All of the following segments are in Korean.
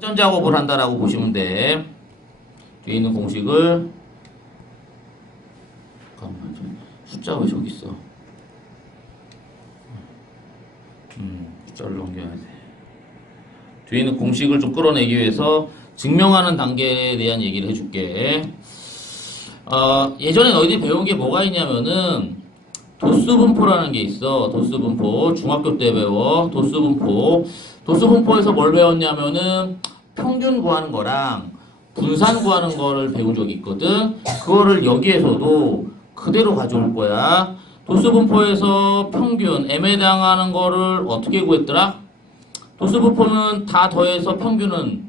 사전 작업을 한다라고 보시면 돼. 뒤에 있는 공식을 잠깐만, 숫자가 왜 저기 있어? 숫자를 넘겨야 돼. 뒤에 있는 공식을 좀 끌어내기 위해서 증명하는 단계에 대한 얘기를 해줄게. 예전에 너희들이 배운 게 뭐가 있냐면은 도수분포라는 게 있어. 도수분포. 중학교 때 배워. 도수분포. 도수분포에서 뭘 배웠냐면은 평균 구하는 거랑 분산 구하는 거를 배운 적이 있거든. 그거를 여기에서도 그대로 가져올 거야. 도수분포에서 평균, M에 해당하는 거를 어떻게 구했더라? 도수분포는 다 더해서 평균은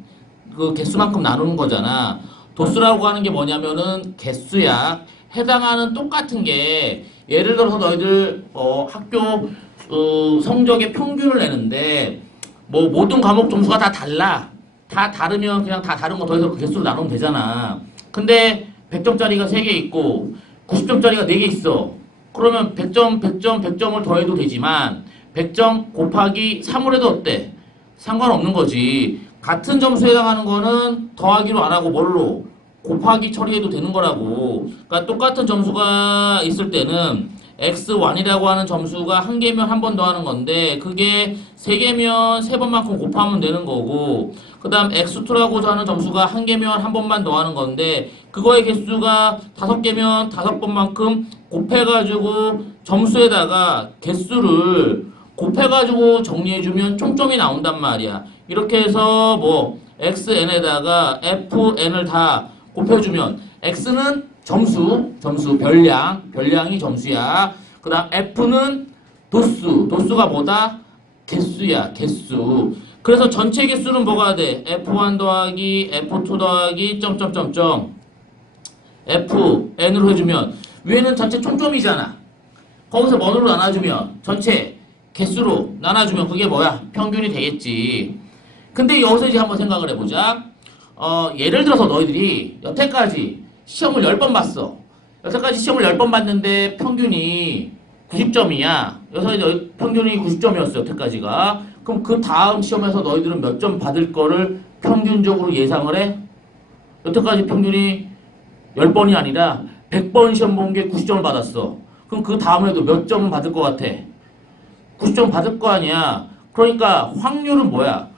그 개수만큼 나누는 거잖아. 도수라고 하는 게 뭐냐면은 개수야. 해당하는 똑같은 게 예를 들어서 너희들 학교 성적의 평균을 내는데 뭐 모든 과목 점수가 다 달라. 다 다르면 그냥 다 다른 거 더해서 그 개수로 나누면 되잖아. 근데 100점짜리가 3개 있고 90점짜리가 4개 있어. 그러면 100점, 100점, 100점을 더해도 되지만 100점 곱하기 3을 해도 어때? 상관없는 거지. 같은 점수에 해당하는 거는 더하기로 안 하고 뭘로? 곱하기 처리해도 되는 거라고. 그러니까 똑같은 점수가 있을 때는 x1이라고 하는 점수가 1개면 한 번 더 하는 건데 그게 3개면 3번만큼 곱하면 되는 거고 그 다음 x2라고 하는 점수가 1개면 한 번만 더 하는 건데 그거의 개수가 5개면 5번만큼 곱해가지고 점수에다가 개수를 곱해가지고 정리해주면 총점이 나온단 말이야. 이렇게 해서 뭐 xn에다가 fn을 다 곱해주면 x는 점수, 별량이 점수야. 그 다음 f는 도수가 뭐다? 개수야, 개수. 그래서 전체 개수는 뭐가 돼? f1 더하기 f2 더하기 점점점점 fn으로 해주면 위에는 전체 총점이잖아. 거기서 뭐로 나눠주면 전체 개수로 나눠주면 그게 뭐야? 평균이 되겠지. 근데 여기서 이제 한번 생각을 해보자. 예를 들어서 너희들이 여태까지 시험을 10번 봤어. 여태까지 시험을 10번 봤는데 평균이 90점이야. 여기서 이제 평균이 90점이었어, 여태까지가. 그럼 그 다음 시험에서 너희들은 몇 점 받을 거를 평균적으로 예상을 해? 여태까지 평균이 10번이 아니라 100번 시험 본 게 90점을 받았어. 그럼 그 다음에도 몇 점은 받을 것 같아? 90점 받을 거 아니야. 그러니까 확률은 뭐야?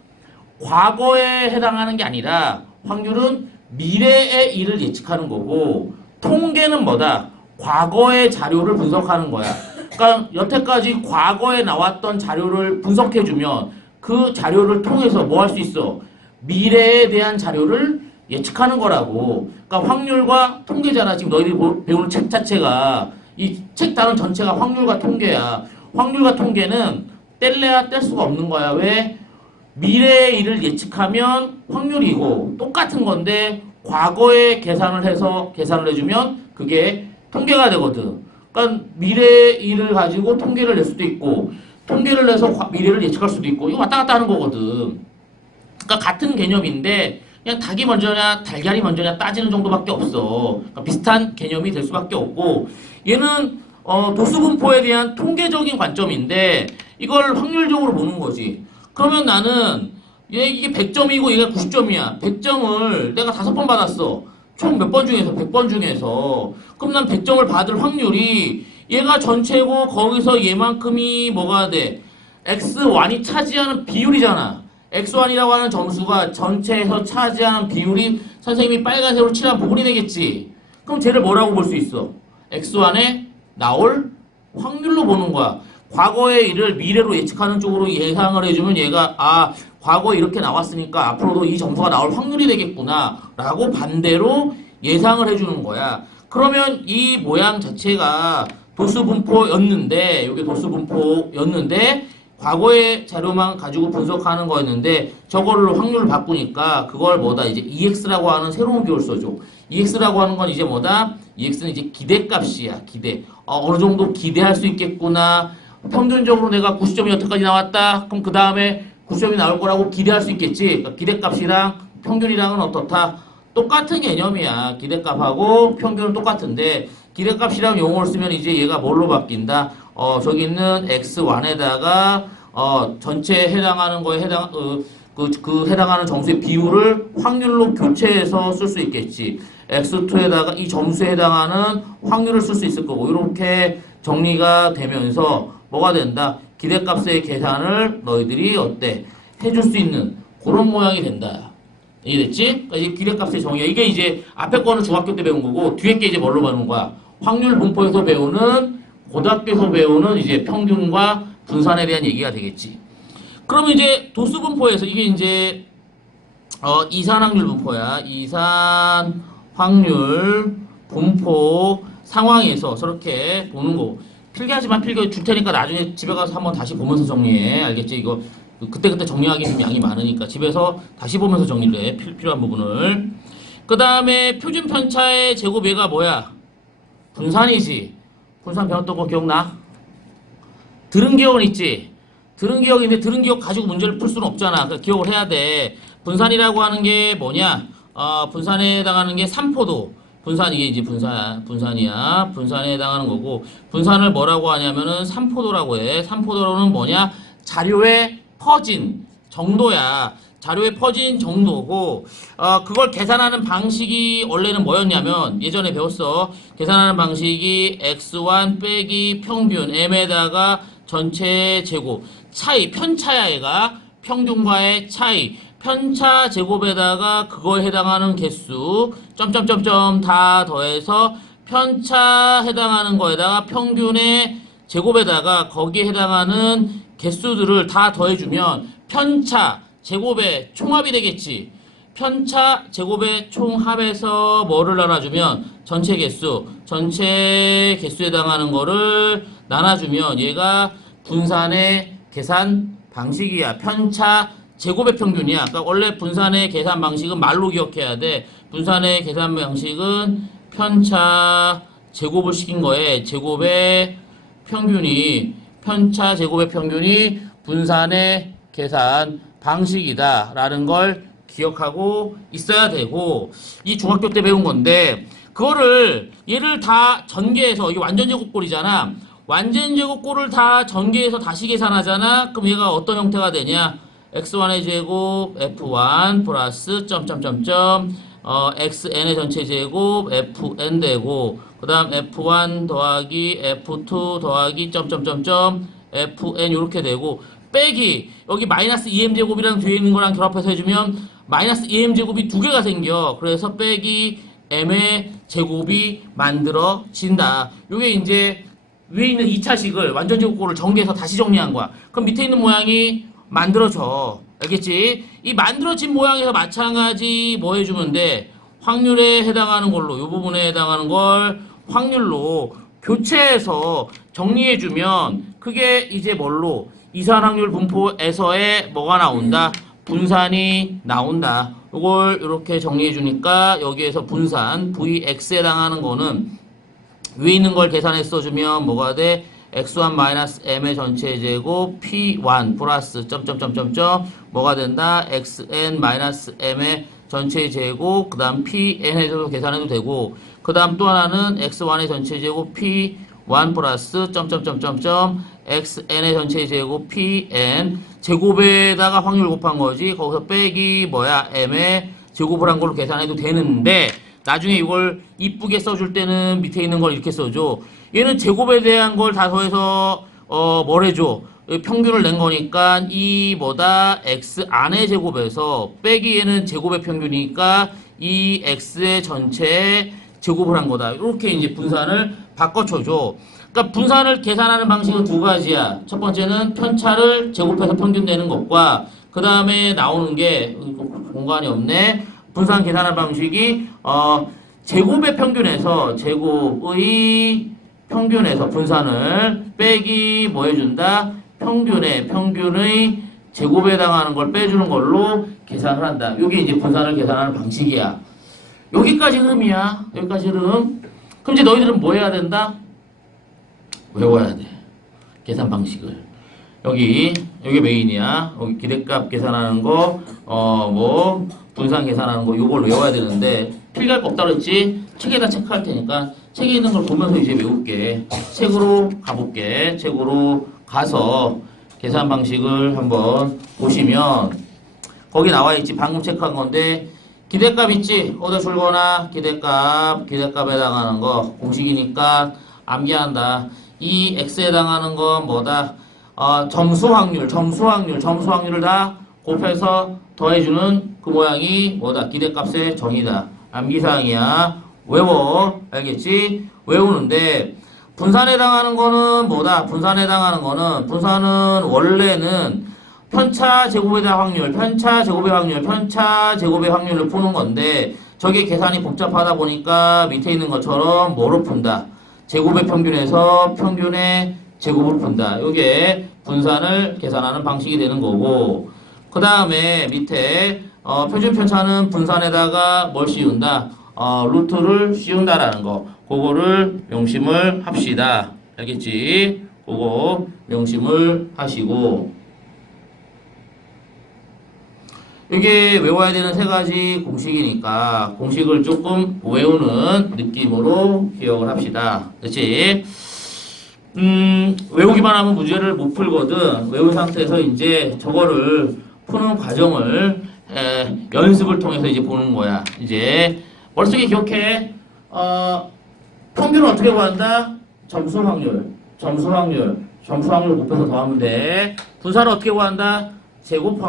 과거에 해당하는 게 아니라 확률은 미래의 일을 예측하는 거고 통계는 뭐다? 과거의 자료를 분석하는 거야. 그러니까 여태까지 과거에 나왔던 자료를 분석해주면 그 자료를 통해서 뭐 할 수 있어? 미래에 대한 자료를 예측하는 거라고. 그러니까 확률과 통계잖아. 지금 너희들이 배우는 책 자체가 이 책 단원 전체가 확률과 통계야. 확률과 통계는 뗄래야 뗄 수가 없는 거야. 왜? 미래의 일을 예측하면 확률이고 똑같은 건데 과거에 계산을 해주면 그게 통계가 되거든. 그러니까 미래의 일을 가지고 통계를 낼 수도 있고 통계를 내서 미래를 예측할 수도 있고 이거 왔다 갔다 하는 거거든. 그러니까 같은 개념인데 그냥 닭이 먼저냐 달걀이 먼저냐 따지는 정도밖에 없어. 그러니까 비슷한 개념이 될 수밖에 없고 얘는 도수분포에 대한 통계적인 관점인데 이걸 확률적으로 보는 거지. 그러면 나는 이게 100점이고 얘가 90점이야. 100점을 내가 5번 받았어. 총 몇 번 중에서? 100번 중에서. 그럼 난 100점을 받을 확률이 얘가 전체고 거기서 얘만큼이 뭐가 돼? x1이 차지하는 비율이잖아. x1이라고 하는 점수가 전체에서 차지하는 비율이 선생님이 빨간색으로 칠한 부분이 되겠지. 그럼 쟤를 뭐라고 볼 수 있어? x1에 나올 확률로 보는 거야. 과거의 일을 미래로 예측하는 쪽으로 예상을 해주면 얘가 과거에 이렇게 나왔으니까 앞으로도 이 점수가 나올 확률이 되겠구나 라고 반대로 예상을 해주는 거야. 그러면 이 모양 자체가 도수분포였는데 이게 도수분포였는데 과거의 자료만 가지고 분석하는 거였는데 저걸로 확률을 바꾸니까 그걸 뭐다 이제 EX라고 하는 새로운 기호를 써줘. EX라고 하는 건 이제 뭐다? EX는 이제 기대값이야. 기대. 어느 정도 기대할 수 있겠구나. 평균적으로 내가 90점이 여태까지 나왔다. 그럼 그 다음에 90점이 나올 거라고 기대할 수 있겠지. 그러니까 기대값이랑 평균이랑은 어떻다? 똑같은 개념이야. 기대값하고 평균은 똑같은데 기대값이랑 용어를 쓰면 이제 얘가 뭘로 바뀐다? 저기 있는 x1에다가 전체에 해당하는 거에 그 해당하는 점수의 비율을 확률로 교체해서 쓸 수 있겠지. x2에다가 이 점수에 해당하는 확률을 쓸 수 있을 거고 이렇게 정리가 되면서 뭐가 된다? 기대값의 계산을 너희들이 어때? 해줄 수 있는 그런 모양이 된다. 이해됐지? 그러니까 이 기대값의 정의야. 이게 이제 앞에 거는 중학교 때 배운 거고 뒤에 게 이제 뭘로 배우는 거야? 확률 분포에서 배우는 고등학교에서 배우는 이제 평균과 분산에 대한 얘기가 되겠지. 그러면 이제 도수 분포에서 이게 이제 이산 확률 분포야. 이산 확률 분포 상황에서 저렇게 보는 거. 필기하지만 필기 줄 테니까 나중에 집에 가서 한번 다시 보면서 정리해. 알겠지? 이거 그때그때 정리하기 좀 양이 많으니까 집에서 다시 보면서 정리를 해. 필요한 부분을. 그 다음에 표준 편차의 제곱 얘가 뭐야? 분산이지. 분산 배웠던 거 기억나? 들은 기억은 있지? 들은 기억인데 들은 기억 가지고 문제를 풀 수는 없잖아. 그래서 기억을 해야 돼. 분산이라고 하는 게 뭐냐? 분산에 해당하는 게 3포도. 분산 이게 이제 분산이야. 분산에 해당하는 거고 분산을 뭐라고 하냐면은 3포도라고 해. 3포도로는 뭐냐? 자료의 퍼진 정도야. 자료의 퍼진 정도고 그걸 계산하는 방식이 원래는 뭐였냐면 예전에 배웠어. 계산하는 방식이 x1 빼기 평균 m에다가 전체 제곱 차이 편차야 얘가 평균과의 차이 편차 제곱에다가 그거에 해당하는 개수 점점점점 다 더해서 편차 해당하는 거에다가 평균의 제곱에다가 거기에 해당하는 개수들을 다 더해주면 편차 제곱의 총합이 되겠지. 편차 제곱의 총합에서 뭐를 나눠주면 전체 개수에 해당하는 거를 나눠주면 얘가 분산의 계산 방식이야. 편차 제곱의 평균이야. 그러니까 원래 분산의 계산 방식은 말로 기억해야 돼. 분산의 계산 방식은 편차 제곱을 시킨 거에 제곱의 평균이 편차 제곱의 평균이 분산의 계산 방식이다 라는 걸 기억하고 있어야 되고 이 중학교 때 배운 건데 그거를 얘를 다 전개해서 이게 완전 제곱꼴이잖아. 완전 제곱꼴을 다 전개해서 다시 계산하잖아. 그럼 얘가 어떤 형태가 되냐? x1의 제곱 f1 플러스 점점점점 xn의 전체 제곱 fn 되고 그 다음 f1 더하기 f2 더하기 점점점점 fn 이렇게 되고 빼기 여기 마이너스 2m제곱이랑 뒤에 있는 거랑 결합해서 해주면 마이너스 2m제곱이 두 개가 생겨. 그래서 빼기 m의 제곱이 만들어진다. 요게 이제 위에 있는 2차식을 완전 제곱꼴을 정리해서 다시 정리한 거야. 그럼 밑에 있는 모양이 만들어져. 알겠지? 이 만들어진 모양에서 마찬가지 뭐 해주면 돼? 확률에 해당하는 걸로 요 부분에 해당하는 걸 확률로 교체해서 정리해주면 그게 이제 뭘로? 이산 확률 분포에서의 뭐가 나온다? 분산이 나온다. 이걸 이렇게 정리해 주니까 여기에서 분산 Vx에 해당하는 거는 위에 있는 걸 계산해 써주면 뭐가 돼? x1 마이너스 m의 전체 제곱 p1 플러스 점점점점점 뭐가 된다? xn 마이너스 m의 전체 제곱 그 다음 pn에서도 계산해도 되고 그 다음 또 하나는 x1의 전체 제곱 p1 플러스 점점점점점 xn의 전체 제곱 pn 제곱에다가 확률 곱한 거지. 거기서 빼기 뭐야? m의 제곱을 한 걸로 계산해도 되는데 나중에 이걸 이쁘게 써줄 때는 밑에 있는 걸 이렇게 써줘. 얘는 제곱에 대한 걸 다 더해서 뭘 해줘? 평균을 낸 거니까 이 뭐다? x 안의 제곱에서 빼기 얘는 제곱의 평균이니까 이 x의 전체 제곱을 한 거다. 이렇게 이제 분산을 바꿔쳐줘. 그러니까 분산을 계산하는 방식은 두 가지야. 첫 번째는 편차를 제곱해서 평균 내는 것과 그 다음에 나오는 게 공간이 없네. 분산 계산하는 방식이 제곱의 평균에서 제곱의 평균에서 분산을 빼기 뭐 해준다? 평균의 제곱에 해당하는 걸 빼주는 걸로 계산을 한다. 이게 이제 분산을 계산하는 방식이야. 여기까지 흐름이야. 여기까지 흐름. 그럼 이제 너희들은 뭐 해야 된다? 외워야 돼. 계산 방식을. 여기 메인이야. 여기 기대값 계산하는 거, 뭐 분산 계산하는 거 요걸 외워야 되는데 필기할 거 없다 그랬지? 책에다 체크할 테니까 책에 있는 걸 보면서 이제 외울게. 책으로 가볼게. 책으로 가서 계산 방식을 한번 보시면 거기 나와 있지. 방금 체크한 건데 기대값 있지. 어디 줄거나 기대값에 해당하는 거 공식이니까 암기한다. 이 x에 해당하는 건 뭐다? 점수 확률을 다 곱해서 더해주는 그 모양이 뭐다? 기대값의 정의다. 암기사항이야. 외워. 알겠지? 외우는데 분산에 해당하는 거는 뭐다? 분산은 원래는 편차 제곱의 확률을 푸는 건데 저게 계산이 복잡하다 보니까 밑에 있는 것처럼 뭐로 푼다? 제곱의 평균에서 평균의 제곱을 푼다. 이게 분산을 계산하는 방식이 되는 거고, 그 다음에 밑에 표준 편차는 분산에다가 뭘 씌운다? 루트를 씌운다라는 거. 그거를 명심을 합시다. 알겠지? 그거 명심을 하시고, 이게 외워야 되는 세 가지 공식이니까 공식을 조금 외우는 느낌으로 기억을 합시다. 그렇지? 외우기만 하면 문제를 못 풀거든. 외운 상태에서 이제 저거를 푸는 과정을 연습을 통해서 이제 보는 거야. 이제 머릿속에 기억해. 평균을 어떻게 구한다? 점수 확률 곱해서 더하면 돼. 분산을 어떻게 구한다? 제곱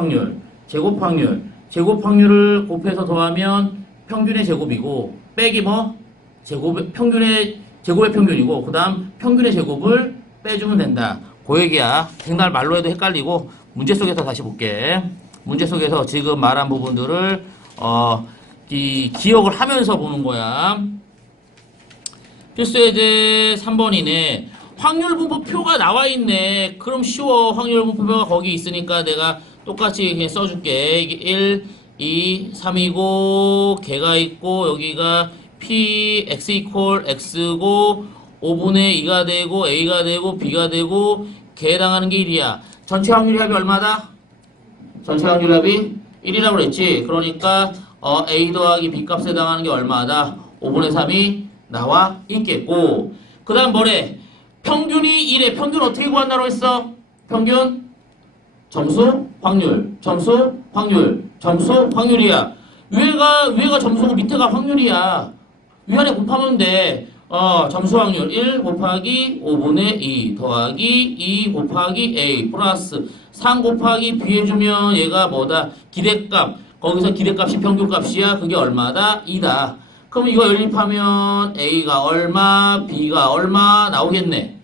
확률을 곱해서 더하면 평균의 제곱이고, 빼기 뭐? 제곱의 평균이고, 그 다음 평균의 제곱을 빼주면 된다. 그 얘기야. 백날 말로 해도 헷갈리고, 문제 속에서 다시 볼게. 문제 속에서 지금 말한 부분들을, 기억을 하면서 보는 거야. 필수예제 3번이네. 확률분포표가 나와 있네. 그럼 쉬워. 확률분포표가 거기 있으니까 내가 똑같이 그냥 써줄게. 이게 1, 2, 3이고, 개가 있고, 여기가 P, X 이퀄 X고, 5분의 2가 되고, A가 되고, B가 되고, 개에 해당하는 게 1이야. 전체 확률 합이 얼마다? 전체 확률 합이 1이라고 그랬지. 그러니까, A 더하기 B 값에 해당하는 게 얼마다? 5분의 3이 나와 있겠고, 그 다음 뭐래? 평균이 1에, 평균 어떻게 구한다고 했어? 평균? 점수 확률이야. 위에가 점수고 밑에가 확률이야. 위아래 곱하면 돼. 점수 확률 1 곱하기 5분의 2 더하기 2 곱하기 A 플러스 3 곱하기 B 해주면 얘가 뭐다? 기대값. 거기서 기대값이 평균값이야. 그게 얼마다? 2다. 그럼 이거 연립하면 A가 얼마, B가 얼마 나오겠네.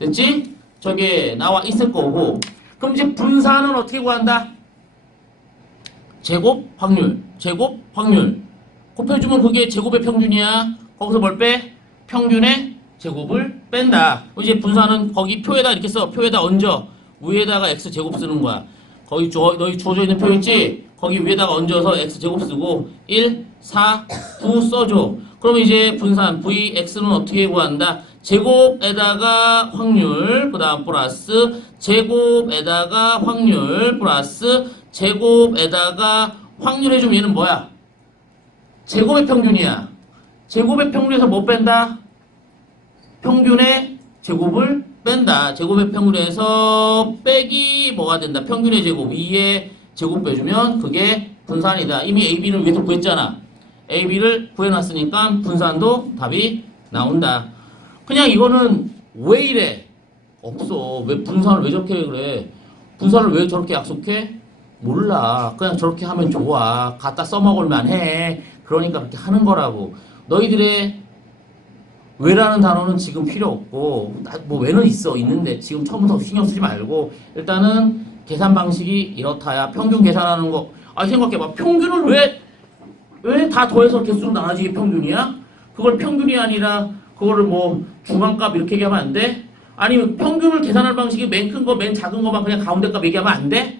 됐지? 저게 나와 있을 거고. 그럼 이제 분산은 어떻게 구한다? 제곱 확률. 곱해주면 그게 제곱의 평균이야. 거기서 뭘 빼? 평균의 제곱을 뺀다. 이제 분산은 거기 표에다 이렇게 써. 표에다 얹어. 위에다가 x제곱 쓰는 거야. 거기 너희 주어져 있는 표 있지? 거기 위에다가 얹어서 x제곱 쓰고 1, 4, 9 써줘. 그러면 이제 분산 vx는 어떻게 구한다? 제곱에다가 확률, 그 다음 플러스 제곱에다가 확률 플러스 제곱에다가 확률 해주면 얘는 뭐야? 제곱의 평균이야. 제곱의 평균에서 뭐 뺀다? 평균의 제곱을 뺀다. 제곱의 평균에서 빼기 뭐가 된다? 평균의 제곱. 2의 제곱 빼주면 그게 분산이다. 이미 AB를 위에서 구했잖아. AB를 구해놨으니까 분산도 답이 나온다. 그냥 이거는 왜 이래? 없어. 왜 분산을 왜 저렇게 해 그래? 분산을 왜 저렇게 약속해? 몰라. 그냥 저렇게 하면 좋아. 갖다 써먹을만 해. 그러니까 그렇게 하는 거라고. 너희들의 왜라는 단어는 지금 필요 없고, 뭐 왜는 있는데 지금 처음부터 신경 쓰지 말고 일단은 계산 방식이 이렇다야. 평균 계산하는 거. 생각해봐. 평균을 왜 다 더해서 개수로 나눠지게 평균이야? 그걸 평균이 아니라 그거를 뭐 중간값 이렇게 얘기하면 안 돼? 아니면 평균을 계산할 방식이 맨 큰 거, 맨 작은 거만 그냥 가운데 값 얘기하면 안 돼?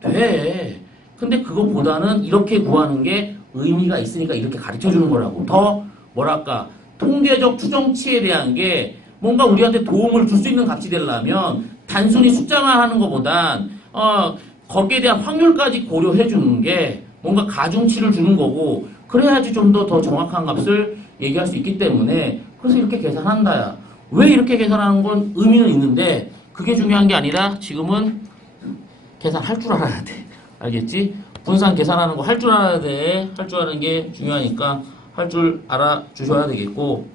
돼. 근데 그거보다는 이렇게 구하는 게 의미가 있으니까 이렇게 가르쳐 주는 거라고. 더 뭐랄까 통계적 추정치에 대한 게 뭔가 우리한테 도움을 줄 수 있는 값이 되려면 단순히 숫자만 하는 것보단 거기에 대한 확률까지 고려해 주는 게 뭔가 가중치를 주는 거고, 그래야지 좀 더 정확한 값을 얘기할 수 있기 때문에 그래서 이렇게 계산한다야. 왜 이렇게 계산하는 건 의미는 있는데 그게 중요한 게 아니라 지금은 계산할 줄 알아야 돼. 알겠지? 분산 계산하는 거 할 줄 알아야 돼. 할 줄 아는 게 중요하니까 할 줄 알아주셔야 되겠고,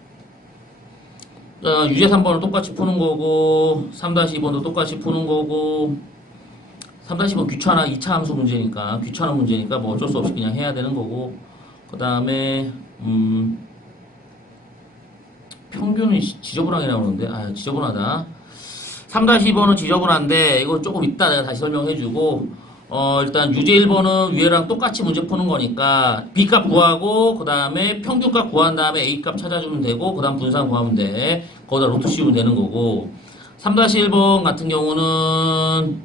유제 3번은 똑같이 푸는 거고 3-2번도 똑같이 푸는 거고 3-2번 귀찮아. 2차 함수 문제니까 귀찮은 문제니까 뭐 어쩔 수 없이 그냥 해야 되는 거고, 그 다음에 평균은 지저분하게 나오는데 지저분하다. 3-2번은 지저분한데 이거 조금 이따 내가 다시 설명해주고, 일단 유제 1번은 위에랑 똑같이 문제 푸는 거니까 B값 구하고 그 다음에 평균값 구한 다음에 A값 찾아주면 되고 그 다음 분산 구하면 돼. 거기다 로트 씌우면 되는 거고, 3-1번 같은 경우는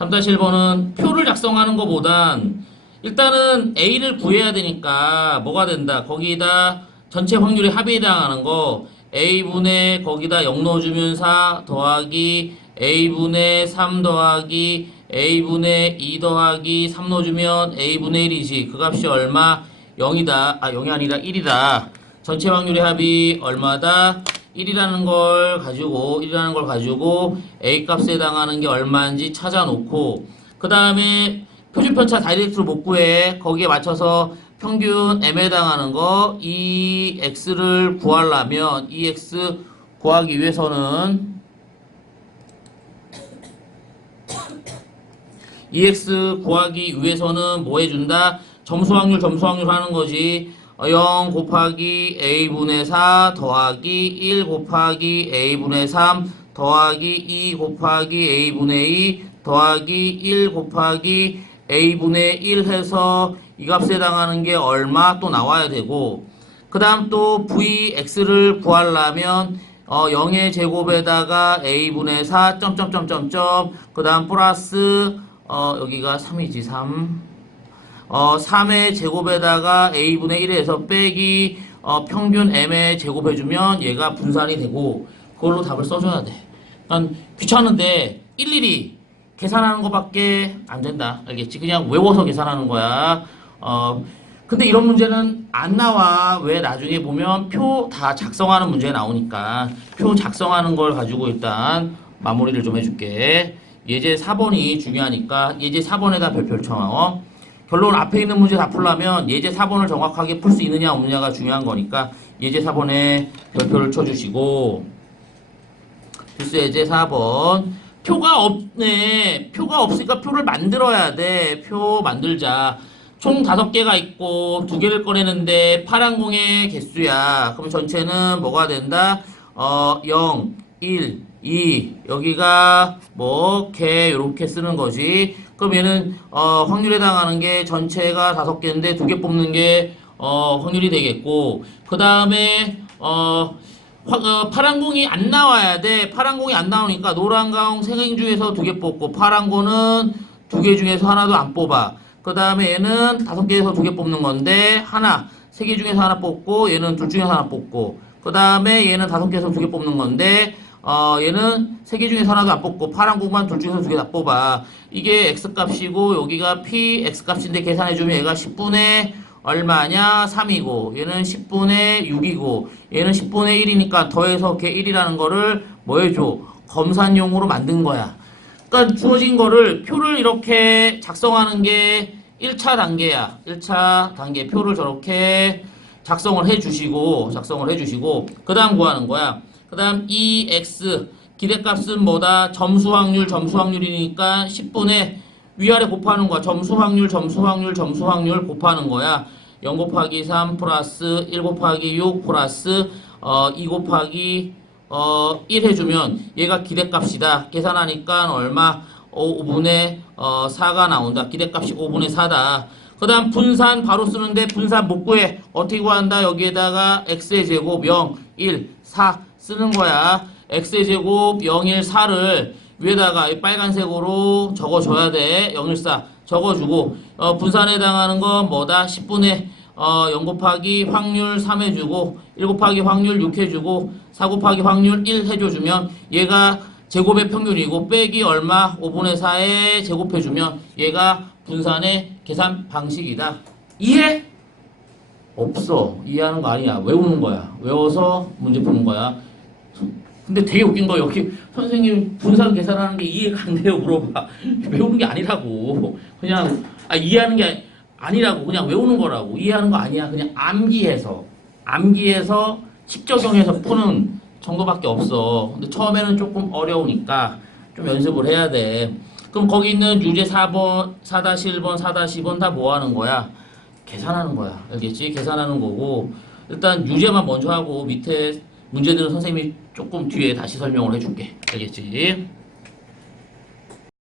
3-1번은 표를 작성하는 것보단 일단은 A를 구해야 되니까 뭐가 된다. 거기다 전체 확률이 합의에 해당하는 거 A분의 거기다 0 넣어주면 4 더하기 A분의 3 더하기 A분의 2 더하기 3 넣어주면 A분의 1이지. 그 값이 얼마? 0이다. 0이 아니라 1이다. 전체 확률의 합이 얼마다? 1이라는 걸 가지고 A 값에 해당하는 게 얼마인지 찾아놓고, 그 다음에 표준편차 다이렉트로 못 구해. 거기에 맞춰서 평균 M에 해당하는 거 EX를 구하려면 EX 구하기 위해서는 뭐 해준다? 점수 확률 하는 거지. 0 곱하기 A분의 4 더하기 1 곱하기 A분의 3 더하기 2 곱하기 A분의 2 더하기 1 곱하기 A분의 1 해서 이 값에 해당하는 게 얼마 또 나와야 되고, 그 다음 또 VX를 구하려면 0의 제곱에다가 A분의 4 점점점점점 그 다음 플러스 여기가 3이지 3의 제곱에다가 A분의 1에서 빼기 평균 M의 제곱해주면 얘가 분산이 되고, 그걸로 답을 써줘야 돼. 난 귀찮은데 일일이 계산하는 것밖에 안 된다. 알겠지? 그냥 외워서 계산하는 거야. 근데 이런 문제는 안 나와. 왜? 나중에 보면 표 다 작성하는 문제 나오니까 표 작성하는 걸 가지고 일단 마무리를 좀 해줄게. 예제 4번이 중요하니까 예제 4번에다 별표를 쳐. 결론 앞에 있는 문제 다 풀려면 예제 4번을 정확하게 풀 수 있느냐 없느냐가 중요한 거니까 예제 4번에 별표를 쳐주시고, 필수 예제 4번 표가 없네. 표가 없으니까 표를 만들어야 돼. 표 만들자. 총 5개가 있고 2개를 꺼내는데 파란 공의 개수야. 그럼 전체는 뭐가 된다? 0, 1, 2 여기가 뭐 개 요렇게 쓰는 거지. 그럼 얘는 확률에 해당하는 게 전체가 5개인데 2개 뽑는 게 확률이 되겠고, 그 다음에 파란 공이 안 나와야 돼. 파란 공이 안 나오니까 노란 공 3개 중에서 2개 뽑고, 파란 거는 2개 중에서 하나도 안 뽑아. 그 다음에 얘는 5개에서 2개 뽑는 건데 3개 중에서 하나 뽑고, 얘는 둘 중에서 하나 뽑고, 그 다음에 얘는 5개에서 2개 뽑는 건데 얘는 3개 중에서 하나도 안 뽑고 파란 공만 둘 중에서 2개 다 뽑아. 이게 X값이고 여기가 P X값인데 계산해주면 얘가 10분의 얼마냐? 3이고 얘는 10분의 6이고 얘는 10분의 1이니까 더해서 걔 1이라는 거를 뭐 해줘? 검산용으로 만든 거야. 그러니까 주어진 거를 표를 이렇게 작성하는 게 1차 단계야. 1차 단계 표를 저렇게 작성을 해주시고 그 다음 구하는 거야. 그 다음 EX 기대값은 뭐다? 점수 확률이니까 10분의 위아래 곱하는 거야. 점수 확률 곱하는 거야. 0 곱하기 3 플러스 1 곱하기 6 플러스 2 곱하기 1 해주면 얘가 기대값이다. 계산하니까 얼마? 5분의 4가 나온다. 기대값이 5분의 4다. 그 다음 분산 바로 쓰는데 분산 못 구해. 어떻게 구한다? 여기에다가 x의 제곱 0, 1, 4 쓰는 거야. x의 제곱 0, 1, 4를 위에다가 빨간색으로 적어줘야 돼. 0, 1, 4 적어주고, 분산에 해당하는 건 뭐다? 10분의 0 곱하기 확률 3 해주고 1 곱하기 확률 6 해주고 4 곱하기 확률 1 해줘주면 얘가 제곱의 평균이고 빼기 얼마? 5분의 4에 제곱해주면 얘가 분산의 계산 방식이다. 이해? 없어. 이해하는 거 아니야. 외우는 거야. 외워서 문제 푸는 거야. 근데 되게 웃긴 거 여기 선생님 분산 계산하는 게 이해가 안 돼요 물어봐. 외우는 게 아니라고. 그냥 이해하는 게 아니라고. 그냥 외우는 거라고. 이해하는 거 아니야. 그냥 암기해서 식적용해서 푸는 정도밖에 없어. 근데 처음에는 조금 어려우니까 좀 연습을 해야 돼. 그럼 거기 있는 유제 4번, 4-1번, 4-2번 다 뭐 하는 거야? 계산하는 거야. 알겠지? 계산하는 거고 일단 유제만 먼저 하고 밑에 문제들은 선생님이 조금 뒤에 다시 설명을 해줄게. 알겠지?